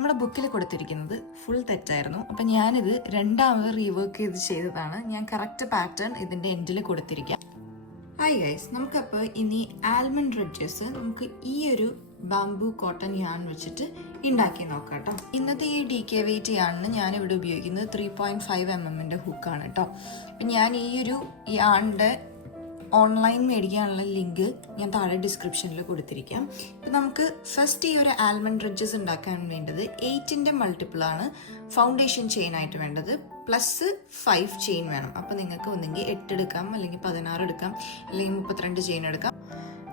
നമ്മുടെ ബുക്കിൽ കൊടുത്തിരിക്കുന്നത് ഫുൾ തെറ്റായിരുന്നു. അപ്പം ഞാനിത് രണ്ടാമത് റീവർക്ക് ചെയ്തതാണ്. ഞാൻ കറക്റ്റ് പാറ്റേൺ ഇതിൻ്റെ എൻഡിൽ കൊടുത്തിരിക്കാം. ഹായ് ഗൈസ്, നമുക്കപ്പോൾ ഇനി ആൽമണ്ട് റിഡ്ജസ് നമുക്ക് ഈ ഒരു ബാംബു കോട്ടൺ യാൺ വെച്ചിട്ട് ഉണ്ടാക്കി നോക്കാം കേട്ടോ. ഇന്നത്തെ ഈ DKVT യാണിന് ഞാനിവിടെ ഉപയോഗിക്കുന്നത് 3.5 mm ഹുക്കാണ് കേട്ടോ. അപ്പം ഞാൻ ഈ ഒരു യാണിൻ്റെ ഓൺലൈൻ മേടിക്കാനുള്ള ലിങ്ക് ഞാൻ താഴെ ഡിസ്ക്രിപ്ഷനിൽ കൊടുത്തിരിക്കാം. ഇപ്പം നമുക്ക് ഫസ്റ്റ് ഈ ഒരു ആൽമണ്ട് റിഡ്ജസ് ഉണ്ടാക്കാൻ വേണ്ടത് 8ന്റെ മൾട്ടിപ്പിളാണ് ഫൗണ്ടേഷൻ ചെയിൻ ആയിട്ട് വേണ്ടത്, +5 ചെയിൻ വേണം. അപ്പം നിങ്ങൾക്ക് ഒന്നെങ്കിൽ 8 എടുക്കാം, അല്ലെങ്കിൽ 16 എടുക്കാം, അല്ലെങ്കിൽ 32 ചെയിൻ എടുക്കാം.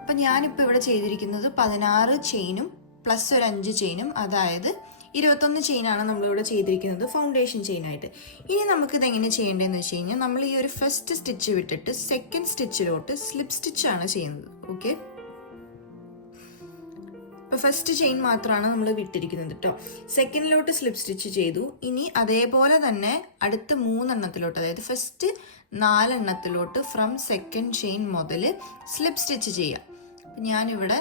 അപ്പം ഞാനിപ്പോൾ ഇവിടെ ചെയ്തിരിക്കുന്നത് 16 ചെയിനും പ്ലസ് ഒരു 5 ചെയിനും, അതായത് 21 ചെയിനാണ് നമ്മളിവിടെ ചെയ്തിരിക്കുന്നത് ഫൗണ്ടേഷൻ ചെയിനായിട്ട്. ഇനി നമുക്കിത് എങ്ങനെ ചെയ്യേണ്ടതെന്ന് വെച്ച് കഴിഞ്ഞാൽ നമ്മൾ ഈ ഒരു ഫസ്റ്റ് സ്റ്റിച്ച് വിട്ടിട്ട് സെക്കൻഡ് സ്റ്റിച്ചിലോട്ട് സ്ലിപ്പ് സ്റ്റിച്ചാണ് ചെയ്യുന്നത്. ഓക്കെ, ഇപ്പോൾ ഫസ്റ്റ് ചെയിൻ മാത്രമാണ് നമ്മൾ വിട്ടിരിക്കുന്നത് കേട്ടോ. സെക്കൻഡിലോട്ട് സ്ലിപ്പ് സ്റ്റിച്ച് ചെയ്തു. ഇനി അതേപോലെ തന്നെ അടുത്ത 3 എണ്ണത്തിലോട്ട്, അതായത് ഫസ്റ്റ് 4 എണ്ണത്തിലോട്ട് ഫ്രം സെക്കൻഡ് ചെയിൻ മുതൽ സ്ലിപ്പ് സ്റ്റിച്ച് ചെയ്യാം. ഞാനിവിടെ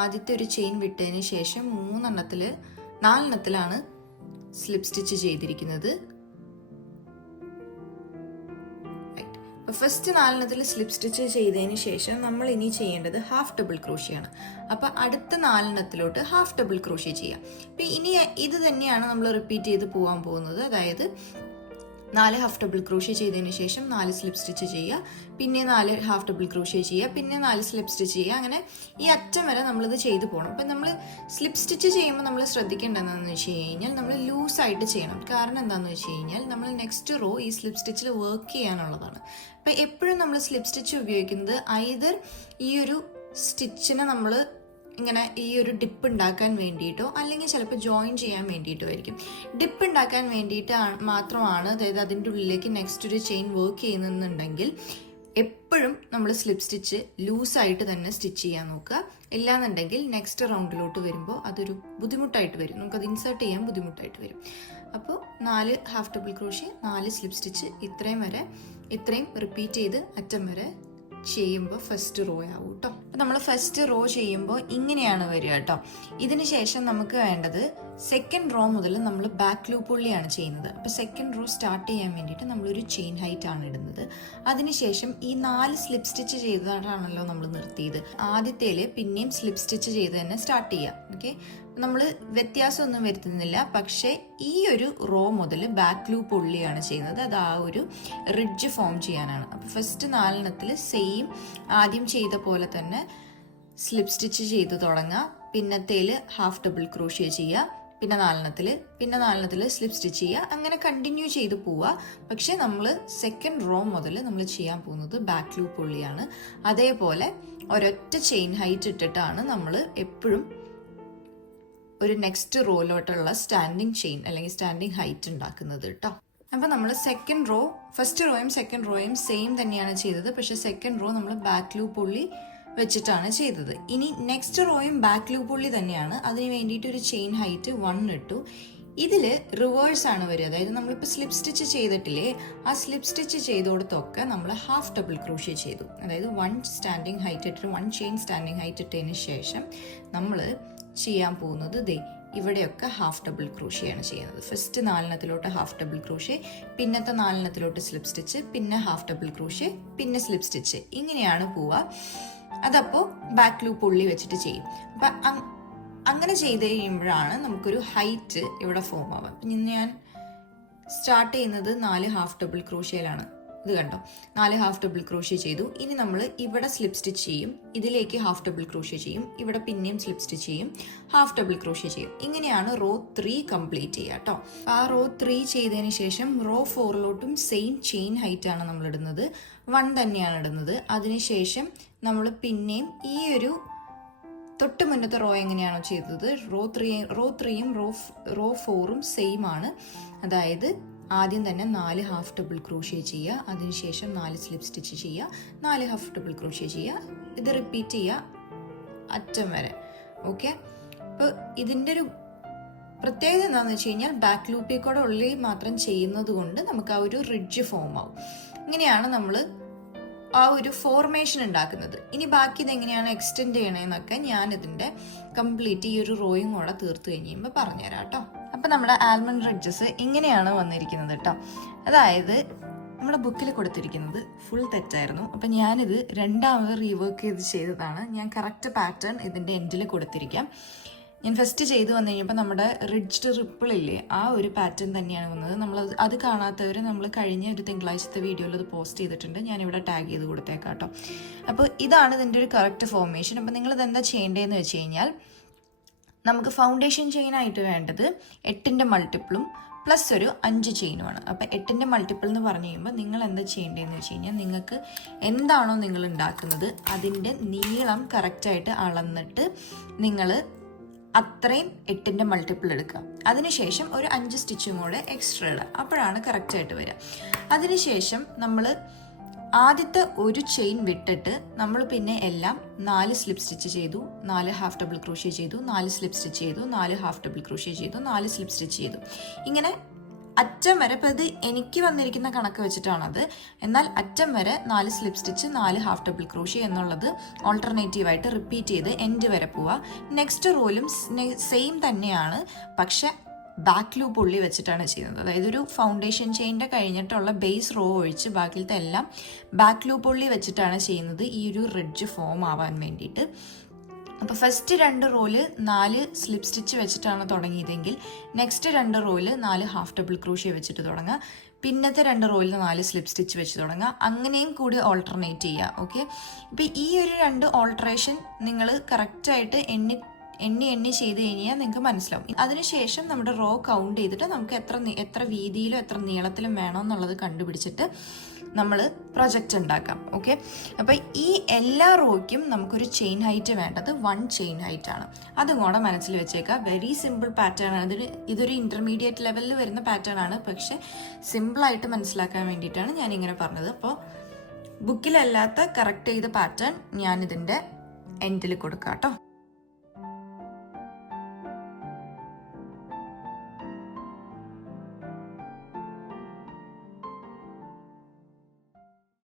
ആദ്യത്തെ ഒരു ചെയിൻ വിട്ടതിന് ശേഷം 4 എണ്ണത്തിലാണ് സ്ലിപ്പ് സ്റ്റിച്ച് ചെയ്തിരിക്കുന്നത്. ഫസ്റ്റ് 4 എണ്ണത്തിൽ സ്ലിപ്പ് സ്റ്റിച്ച് ചെയ്തതിന് ശേഷം നമ്മൾ ഇനി ചെയ്യേണ്ടത് ഹാഫ് ഡബിൾ ക്രോഷ്യാണ്. അപ്പം അടുത്ത 4 എണ്ണത്തിലോട്ട് ഹാഫ് ഡബിൾ ക്രോഷ്യ ചെയ്യാം. അപ്പം ഇനി ഇത് തന്നെയാണ് നമ്മൾ റിപ്പീറ്റ് ചെയ്ത് പോകാൻ പോകുന്നത്. അതായത് 4 ഹാഫ് ഡബിൾ ക്രോഷ്യ ചെയ്തതിന് ശേഷം 4 സ്ലിപ്പ് സ്റ്റിച്ച് ചെയ്യുക, പിന്നെ 4 ഹാഫ് ഡബിൾ ക്രോഷ്യ ചെയ്യുക, പിന്നെ 4 സ്ലിപ്പ് സ്റ്റിച്ച് ചെയ്യുക. അങ്ങനെ ഈ അറ്റം വരെ നമ്മളിത് ചെയ്തു പോകണം. അപ്പം നമ്മൾ സ്ലിപ്പ് സ്റ്റിച്ച് ചെയ്യുമ്പോൾ നമ്മൾ ശ്രദ്ധിക്കേണ്ടതെന്ന് വെച്ച് കഴിഞ്ഞാൽ നമ്മൾ ലൂസായിട്ട് ചെയ്യണം. കാരണം എന്താണെന്ന് വെച്ച് കഴിഞ്ഞാൽ നമ്മൾ നെക്സ്റ്റ് റോ ഈ സ്ലിപ്പ് സ്റ്റിച്ചിൽ വർക്ക് ചെയ്യാനുള്ളതാണ്. അപ്പം എപ്പോഴും നമ്മൾ സ്ലിപ്പ് സ്റ്റിച്ച് ഉപയോഗിക്കുന്നത് ഐദർ ഈ ഒരു സ്റ്റിച്ചിനെ നമ്മൾ ഇങ്ങനെ ഈ ഒരു ഡിപ്പ് ഉണ്ടാക്കാൻ വേണ്ടിയിട്ടോ അല്ലെങ്കിൽ ചിലപ്പോൾ ജോയിൻ ചെയ്യാൻ വേണ്ടിയിട്ടോ ആയിരിക്കും. ഡിപ്പ് ഉണ്ടാക്കാൻ വേണ്ടിയിട്ട് മാത്രമാണ്, അതായത് അതിൻ്റെ ഉള്ളിലേക്ക് നെക്സ്റ്റ് ഒരു ചെയിൻ വർക്ക് ചെയ്യുന്നുണ്ടെങ്കിൽ എപ്പോഴും നമ്മൾ സ്ലിപ്പ് സ്റ്റിച്ച് ലൂസായിട്ട് തന്നെ സ്റ്റിച്ച് ചെയ്യാൻ നോക്കുക. ഇല്ലാന്നുണ്ടെങ്കിൽ നെക്സ്റ്റ് റൗണ്ടിലോട്ട് വരുമ്പോൾ അതൊരു ബുദ്ധിമുട്ടായിട്ട് വരും, നമുക്കത് ഇൻസേർട്ട് ചെയ്യാൻ ബുദ്ധിമുട്ടായിട്ട് വരും. അപ്പോൾ 4 half double crochet, 4 slip stitch, ഇത്രയും റിപ്പീറ്റ് ചെയ്ത് അറ്റം വരെ ചെയ്യുമ്പോൾ ഫസ്റ്റ് റോ ആവും കേട്ടോ. അപ്പം നമ്മൾ ഫസ്റ്റ് റോ ചെയ്യുമ്പോൾ ഇങ്ങനെയാണ് വരിക കേട്ടോ. ഇതിന് ശേഷം നമുക്ക് വേണ്ടത് സെക്കൻഡ് റോ മുതൽ നമ്മൾ ബാക്ക് ലൂപ്പ് പുള്ളിയാണ് ചെയ്യുന്നത്. അപ്പോൾ സെക്കൻഡ് റോ സ്റ്റാർട്ട് ചെയ്യാൻ വേണ്ടിയിട്ട് നമ്മളൊരു ചെയിൻ ഹൈറ്റ് ആണ് ഇടുന്നത്. അതിനുശേഷം ഈ 4 സ്ലിപ്പ് സ്റ്റിച്ച് ചെയ്തതാണല്ലോ നമ്മൾ നിർത്തിയത്. ആദ്യത്തേൽ പിന്നെയും സ്ലിപ്പ് സ്റ്റിച്ച് ചെയ്ത് തന്നെ സ്റ്റാർട്ട് ചെയ്യാം. ഓക്കെ, നമ്മൾ വ്യത്യാസമൊന്നും വരുത്തുന്നില്ല, പക്ഷേ ഈ ഒരു റോ മുതൽ ബാക്ക് ലൂപ്പ് ഉള്ളിയാണ് ചെയ്യുന്നത്. അത് ആ ഒരു റിഡ്ജ് ഫോം ചെയ്യാനാണ്. അപ്പോൾ ഫസ്റ്റ് 4 എണ്ണത്തിൽ സെയിം ആദ്യം ചെയ്ത പോലെ തന്നെ സ്ലിപ്പ് സ്റ്റിച്ച് ചെയ്ത് തുടങ്ങുക, പിന്നത്തേൽ ഹാഫ് ഡബിൾ ക്രോഷ്യ ചെയ്യുക, പിന്നെ 4 എണ്ണത്തിൽ സ്ലിപ്പ് സ്റ്റിച്ച് ചെയ്യുക, അങ്ങനെ കണ്ടിന്യൂ ചെയ്ത് പോവുക. പക്ഷെ നമ്മൾ സെക്കൻഡ് റോ മുതൽ നമ്മൾ ചെയ്യാൻ പോകുന്നത് ബാക്ക് ലൂപ്പ് ഉള്ളിയാണ്. അതേപോലെ ഒരൊറ്റ ചെയിൻ ഹൈറ്റ് ഇട്ടിട്ടാണ് നമ്മൾ എപ്പോഴും ഒരു നെക്സ്റ്റ് റോയിലോട്ടുള്ള സ്റ്റാൻഡിങ് ചെയിൻ അല്ലെങ്കിൽ സ്റ്റാൻഡിങ് ഹൈറ്റ് ഉണ്ടാക്കുന്നത് കേട്ടോ. അപ്പം നമ്മൾ സെക്കൻഡ് റോ, ഫസ്റ്റ് റോയും സെക്കൻഡ് റോയും സെയിം തന്നെയാണ് ചെയ്തത്, പക്ഷെ സെക്കൻഡ് റോ നമ്മൾ ബാക്ക് ലൂപ്പ് പുള്ളി വെച്ചിട്ടാണ് ചെയ്തത്. ഇനി നെക്സ്റ്റ് റോയും ബാക്ക് ലൂപ്പ് പുള്ളി തന്നെയാണ്. അതിന് വേണ്ടിയിട്ട് ഒരു ചെയിൻ ഹൈറ്റ് 1 ഇട്ടു. ഇതിൽ റിവേഴ്സ് ആണ് വരിക. അതായത് നമ്മളിപ്പോൾ സ്ലിപ്പ് സ്റ്റിച്ച് ചെയ്തിട്ടില്ലേ, ആ സ്ലിപ്പ് സ്റ്റിച്ച് ചെയ്തോടത്തൊക്കെ നമ്മൾ ഹാഫ് ഡബിൾ ക്രോഷ്യ ചെയ്തു. അതായത് 1 സ്റ്റാൻഡിങ് ഹൈറ്റ് ഇട്ടിട്ട് 1 ചെയിൻ സ്റ്റാൻഡിങ് ഹൈറ്റ് ഇട്ടതിന് ശേഷം നമ്മൾ ചെയ്യാൻ പോകുന്നത് ഇവിടെയൊക്കെ ഹാഫ് ഡബിൾ ക്രോഷ്യയാണ് ചെയ്യുന്നത്. ഫസ്റ്റ് 4 എണ്ണത്തിലോട്ട് ഹാഫ് ഡബിൾ ക്രോഷ്യ, പിന്നത്തെ 4 എണ്ണത്തിലോട്ട് സ്ലിപ്പ് സ്റ്റിച്ച്, പിന്നെ ഹാഫ് ഡബിൾ ക്രോഷ്യ, പിന്നെ സ്ലിപ്പ് സ്റ്റിച്ച്, ഇങ്ങനെയാണ് പോവുക. അതപ്പോൾ ബാക്ക് ലൂപ്പ് ഉള്ളി വെച്ചിട്ട് ചെയ്യും. അപ്പം അങ്ങനെ ചെയ്ത് കഴിയുമ്പോഴാണ് നമുക്കൊരു ഹൈറ്റ് ഇവിടെ ഫോം ആവാം. ഞാൻ സ്റ്റാർട്ട് ചെയ്യുന്നത് 4 ഹാഫ് ഡബിൾ ക്രോഷ്യയിലാണ്. ഇത് കണ്ടോ, 4 ഹാഫ് ഡബിൾ ക്രോഷ്യ ചെയ്തു. ഇനി നമ്മൾ ഇവിടെ സ്ലിപ്പ് സ്റ്റിച്ച് ചെയ്യും, ഇതിലേക്ക് ഹാഫ് ഡബിൾ ക്രോഷ്യ ചെയ്യും, ഇവിടെ പിന്നെയും സ്ലിപ്പ് സ്റ്റിച്ച് ചെയ്യും, ഹാഫ് ഡബിൾ ക്രോഷ്യ ചെയ്യും. ഇങ്ങനെയാണ് റോ 3 കംപ്ലീറ്റ് ചെയ്യുക കേട്ടോ. ആ റോ 3 ചെയ്തതിന് ശേഷം റോ 4ലോട്ടും സെയിം ചെയിൻ ഹൈറ്റ് ആണ് നമ്മൾ ഇടുന്നത്, 1 തന്നെയാണ് ഇടുന്നത്. അതിനുശേഷം നമ്മൾ പിന്നെയും ഈ ഒരു തൊട്ട് മുന്നത്തെ റോ എങ്ങനെയാണോ ചെയ്തത്, റോ 3യും റോ 4ഉം സെയിം ആണ്. അതായത് ആദ്യം തന്നെ 4 ഹാഫ് ഡബിൾ ക്രോഷ്യ ചെയ്യുക, അതിനുശേഷം 4 സ്ലിപ്പ് സ്റ്റിച്ച് ചെയ്യുക, 4 ഹാഫ് ഡബിൾ ക്രോഷ്യ ചെയ്യുക. ഇത് റിപ്പീറ്റ് ചെയ്യുക അറ്റം വരെ. ഓക്കെ, അപ്പോൾ ഇതിൻ്റെ ഒരു പ്രത്യേകത എന്താണെന്ന് വെച്ച് കഴിഞ്ഞാൽ ബാക്ക് ലൂപ്പിൽ കൂടെ ഉള്ളിൽ മാത്രം ചെയ്യുന്നത് കൊണ്ട് നമുക്ക് ആ ഒരു റിഡ്ജ് ഫോം ആവും. ഇങ്ങനെയാണ് നമ്മൾ ആ ഒരു ഫോർമേഷൻ ഉണ്ടാക്കുന്നത്. ഇനി ബാക്കി ഇതെങ്ങനെയാണ് എക്സ്റ്റെൻഡ് ചെയ്യണേന്നൊക്കെ ഞാൻ ഇതിന്റെ കംപ്ലീറ്റ് ഈ ഒരു റോയും കൂടെ തീർത്ത് കഴിയുമ്പോൾ പറഞ്ഞുതരാം കേട്ടോ. അപ്പൊ നമ്മുടെ ആൽമണ്ട് റിഡ്ജസ് ഇങ്ങനെയാണ് വന്നിരിക്കുന്നത് കേട്ടോ. അതായത് നമ്മുടെ ബുക്കിൽ കൊടുത്തിരിക്കുന്നത് ഫുൾ തെറ്റായിരുന്നു. അപ്പം ഞാനിത് രണ്ടാമത് റീവർക്ക് ചെയ്തതാണ്. ഞാൻ കറക്റ്റ് പാറ്റേൺ ഇതിൻ്റെ എൻഡിൽ കൊടുത്തിരിക്കാം. ഞാൻ ഫസ്റ്റ് ചെയ്ത് വന്നു കഴിഞ്ഞപ്പോൾ നമ്മുടെ റിഡ്ജ്ഡ് റിപ്പിൾ ഇല്ലേ, ആ ഒരു പാറ്റേൺ തന്നെയാണ് വന്നത്. നമ്മൾ അത് കാണാത്തവർ നമ്മൾ കഴിഞ്ഞ ഒരു തിങ്കളാഴ്ചത്തെ വീഡിയോയിൽ അത് പോസ്റ്റ് ചെയ്തിട്ടുണ്ട്. ഞാനിവിടെ ടാഗ് ചെയ്ത് കൊടുത്തേക്കാം കേട്ടോ. അപ്പോൾ ഇതാണ് ഇതിൻ്റെ ഒരു കറക്റ്റ് ഫോർമേഷൻ. അപ്പോൾ നിങ്ങളിത് എന്താ ചെയ്യേണ്ടതെന്ന് വെച്ച് കഴിഞ്ഞാൽ, നമുക്ക് ഫൗണ്ടേഷൻ ചെയിനായിട്ട് വേണ്ടത് 8ന്റെ മൾട്ടിപ്പിളും പ്ലസ് ഒരു 5 ചെയിനുമാണ്. അപ്പം 8ന്റെ മൾട്ടിപ്പിൾ എന്ന് പറഞ്ഞു കഴിയുമ്പോൾ നിങ്ങൾ എന്താ ചെയ്യേണ്ടതെന്ന് വെച്ച് കഴിഞ്ഞാൽ, നിങ്ങൾക്ക് എന്താണോ നിങ്ങൾ ഉണ്ടാക്കുന്നത് അതിൻ്റെ നീളം കറക്റ്റായിട്ട് അളന്നിട്ട് നിങ്ങൾ അത്രയും 8ന്റെ മൾട്ടിപ്പിൾ എടുക്കുക. അതിനുശേഷം ഒരു 5 സ്റ്റിച്ചും കൂടെ എക്സ്ട്രാ ഇടുക. അപ്പോഴാണ് കറക്റ്റായിട്ട് വരിക. അതിനുശേഷം നമ്മൾ ആദ്യത്തെ ഒരു ചെയിൻ വിട്ടിട്ട് നമ്മൾ പിന്നെ എല്ലാം 4 സ്ലിപ്പ് സ്റ്റിച്ച് ചെയ്തു, 4 ഹാഫ് ഡബിൾ ക്രോഷ്യ ചെയ്തു, 4 സ്ലിപ്പ് സ്റ്റിച്ച് ചെയ്തു, 4 ഹാഫ് ഡബിൾ ക്രോഷ്യ ചെയ്തു, 4 സ്ലിപ്പ് സ്റ്റിച്ച് ചെയ്തു. ഇങ്ങനെ അറ്റം വരെ, ഇപ്പോൾ ഇത് എനിക്ക് വന്നിരിക്കുന്ന കണക്ക് വെച്ചിട്ടാണത്, എന്നാൽ അറ്റം വരെ 4 slip stitch, 4 half double crochet എന്നുള്ളത് ഓൾട്ടർനേറ്റീവായിട്ട് റിപ്പീറ്റ് ചെയ്ത് എൻഡ് വരെ പോവുക. നെക്സ്റ്റ് റോയിലും സെയിം തന്നെയാണ്, പക്ഷെ ബാക്ക് ലൂപ്പ് ഉള്ളി വെച്ചിട്ടാണ് ചെയ്യുന്നത്. അതായത് ഒരു ഫൗണ്ടേഷൻ ചെയിൻ്റെ കഴിഞ്ഞിട്ടുള്ള ബേസ് റോ ഒഴിച്ച് ബാക്കിലത്തെ എല്ലാം ബാക്ക് ലൂപ്പ് ഉള്ളി വെച്ചിട്ടാണ് ചെയ്യുന്നത്, ഈ ഒരു റിഡ്ജ് ഫോം ആവാൻ വേണ്ടിയിട്ട്. അപ്പോൾ ഫസ്റ്റ് 2 റോയില് 4 സ്ലിപ്പ് സ്റ്റിച്ച് വെച്ചിട്ടാണ് തുടങ്ങിയതെങ്കിൽ നെക്സ്റ്റ് 2 റോയില് 4 ഹാഫ് ഡബിൾ ക്രോഷ്യ വെച്ചിട്ട് തുടങ്ങുക. പിന്നത്തെ 2 റോയിൽ 4 സ്ലിപ്പ് സ്റ്റിച്ച് വെച്ച് തുടങ്ങുക. അങ്ങനെയും കൂടി ഓൾട്ടർനേറ്റ് ചെയ്യുക. ഓക്കെ, ഇപ്പം ഈ ഒരു 2 ഓൾട്ടറേഷൻ നിങ്ങൾ കറക്റ്റായിട്ട് എണ്ണി ചെയ്ത് കഴിഞ്ഞാൽ നിങ്ങൾക്ക് മനസ്സിലാവും. അതിനുശേഷം നമ്മുടെ റോ കൗണ്ട് ചെയ്തിട്ട് നമുക്ക് എത്ര വീതിയിലും എത്ര നീളത്തിലും വേണമെന്നുള്ളത് കണ്ടുപിടിച്ചിട്ട് നമ്മൾ പ്രൊജക്റ്റ് ഉണ്ടാക്കാം. ഓക്കെ, അപ്പോൾ ഈ എല്ലാ റോയ്ക്കും നമുക്കൊരു ചെയിൻ ഹൈറ്റ് വേണ്ടത് 1 ചെയിൻ ഹൈറ്റ് ആണ്. അതും കൂടെ മനസ്സിൽ വെച്ചേക്കാം. വെരി സിമ്പിൾ പാറ്റേൺ ആണ്. ഇതൊരു ഇൻ്റർമീഡിയറ്റ് ലെവലിൽ വരുന്ന പാറ്റേൺ ആണ്, പക്ഷെ സിമ്പിളായിട്ട് മനസ്സിലാക്കാൻ വേണ്ടിയിട്ടാണ് ഞാനിങ്ങനെ പറഞ്ഞത്. അപ്പോൾ ബുക്കിലല്ലാത്ത കറക്റ്റ് ചെയ്ത പാറ്റേൺ ഞാൻ ഇതിൻ്റെ എൻഡിൽ കൊടുക്കാം കേട്ടോ.